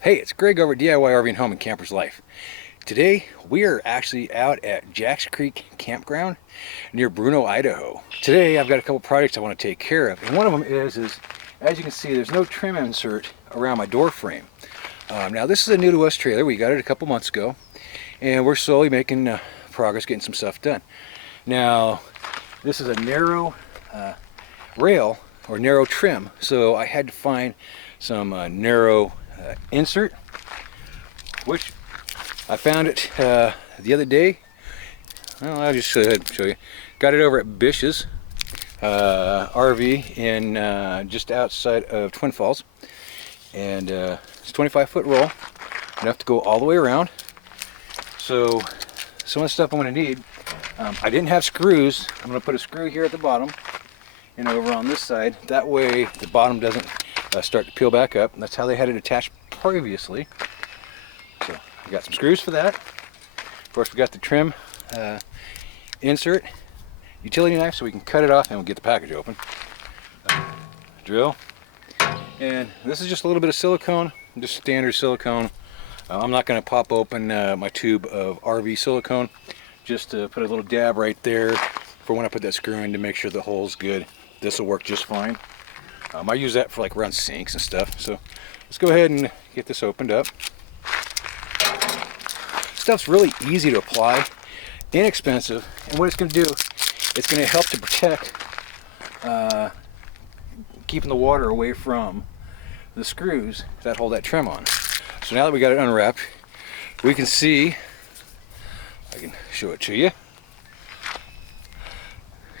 Hey, it's Greg over at DIY RV and Home and Camper's Life. Today we are actually out at Jacks Creek Campground near Bruno, Idaho. Today I've got a couple projects I want to take care of, and one of them is as you can see, there's no trim insert around my door frame. Now this is a new to us trailer. We got it a couple months ago, and we're slowly making progress getting some stuff done. Now this is a narrow rail or narrow trim, so I had to find some narrow insert, which I found it the other day. Well, I'll just show you. Got it over at Bish's RV in just outside of Twin Falls, and it's a 25-foot roll, enough to go all the way around. So some of the stuff I'm going to need, I didn't have screws. I'm going to put a screw here at the bottom and over on this side. That way the bottom doesn't start to peel back up. That's how they had it attached previously. So we got some screws for that. Of course, we got the trim insert, utility knife, so we can cut it off and we'll get the package open. Drill, and this is just a little bit of silicone, just standard silicone. I'm not going to pop open my tube of RV silicone, just to put a little dab right there for when I put that screw in to make sure the hole's good. This will work just fine. I use that for like around sinks and stuff. So let's go ahead and get this opened up. Stuff's really easy to apply, inexpensive, and what it's going to do, it's going to help to protect keeping the water away from the screws that hold that trim on. So now that we got it unwrapped, we can see, I can show it to you.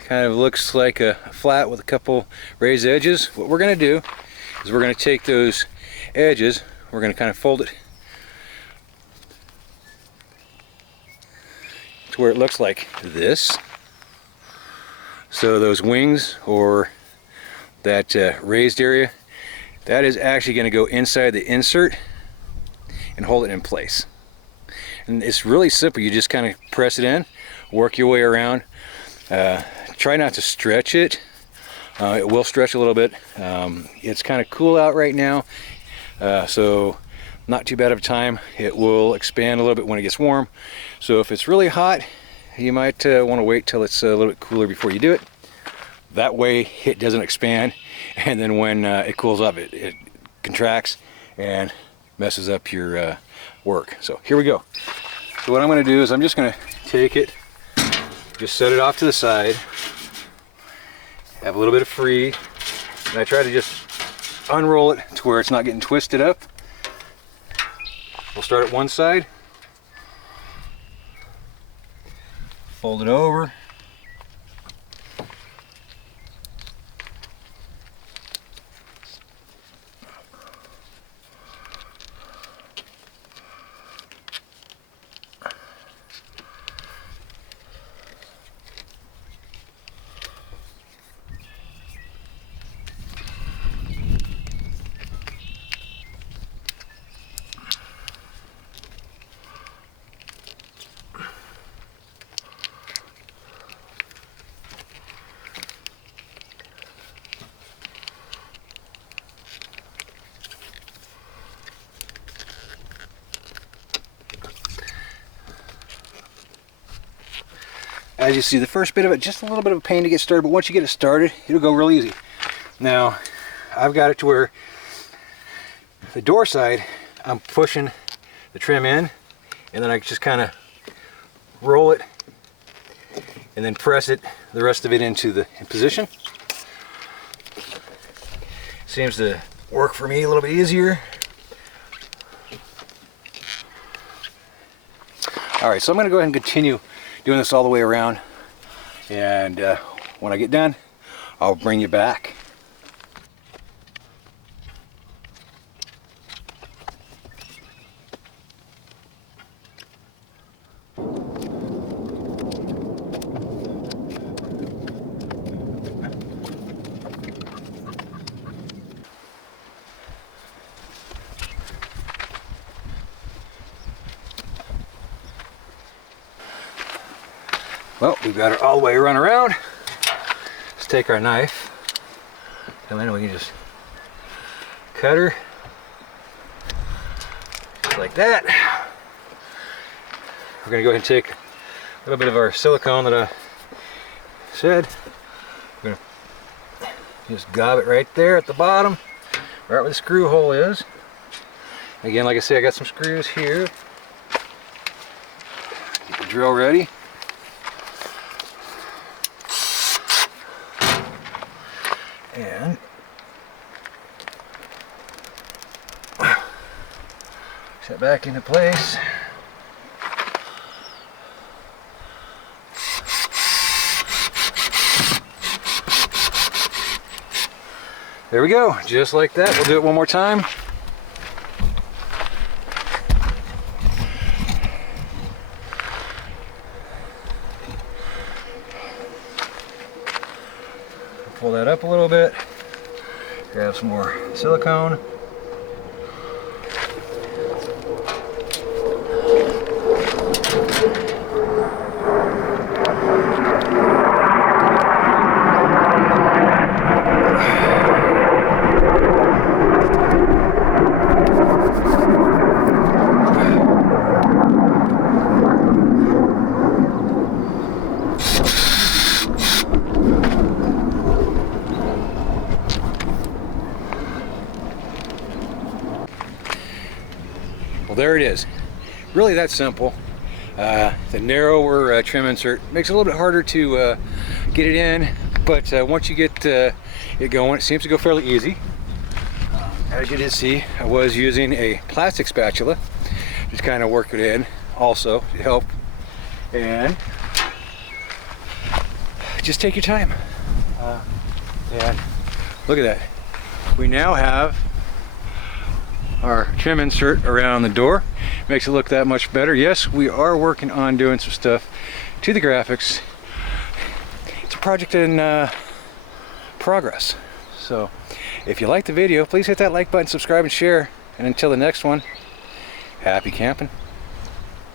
Kind of looks like a flat with a couple raised edges. What we're going to do is we're going to take those edges, we're going to kind of fold it to where it looks like this. So those wings or that raised area, that is actually going to go inside the insert and hold it in place. And it's really simple. You just kind of press it in, work your way around. Try not to stretch it. It will stretch a little bit. It's kind of cool out right now, so not too bad of a time. It will expand a little bit when it gets warm. So if it's really hot, you might want to wait till it's a little bit cooler before you do it. That way it doesn't expand, and then when it cools up, it contracts and messes up your work. So here we go. So what I'm going to do is I'm just going to take it, just set it off to the side, have a little bit of free, and I try to just unroll it to where it's not getting twisted up. We'll start at one side, fold it over, as you see, the first bit of it, just a little bit of a pain to get started, but once you get it started, it'll go real easy. Now, I've got it to where the door side, I'm pushing the trim in, and then I just kind of roll it and then press it, the rest of it into the position. Seems to work for me a little bit easier. All right, so I'm going to go ahead and continue doing this all the way around, and when I get done, I'll bring you back. Well, we've got it all the way run around. Let's take our knife, and then we can just cut her like that. We're going to go ahead and take a little bit of our silicone that I said. We're going to just gob it right there at the bottom, right where the screw hole is. Again, like I say, I got some screws here. Get the drill ready. And set back into place. There we go, just like that. We'll do it one more time. Pull that up a little bit. Grab some more silicone. Well, there it is. Really that simple. The narrower trim insert makes it a little bit harder to get it in, but once you get it going, it seems to go fairly easy. As you did see, I was using a plastic spatula, just kind of work it in also to help, and just take your time. And look at that. We now have our trim insert around the door. Makes it look that much better. Yes, we are working on doing some stuff to the graphics. It's a project in progress. So if you liked the video, please hit that like button, subscribe, and share. And until the next one, happy camping.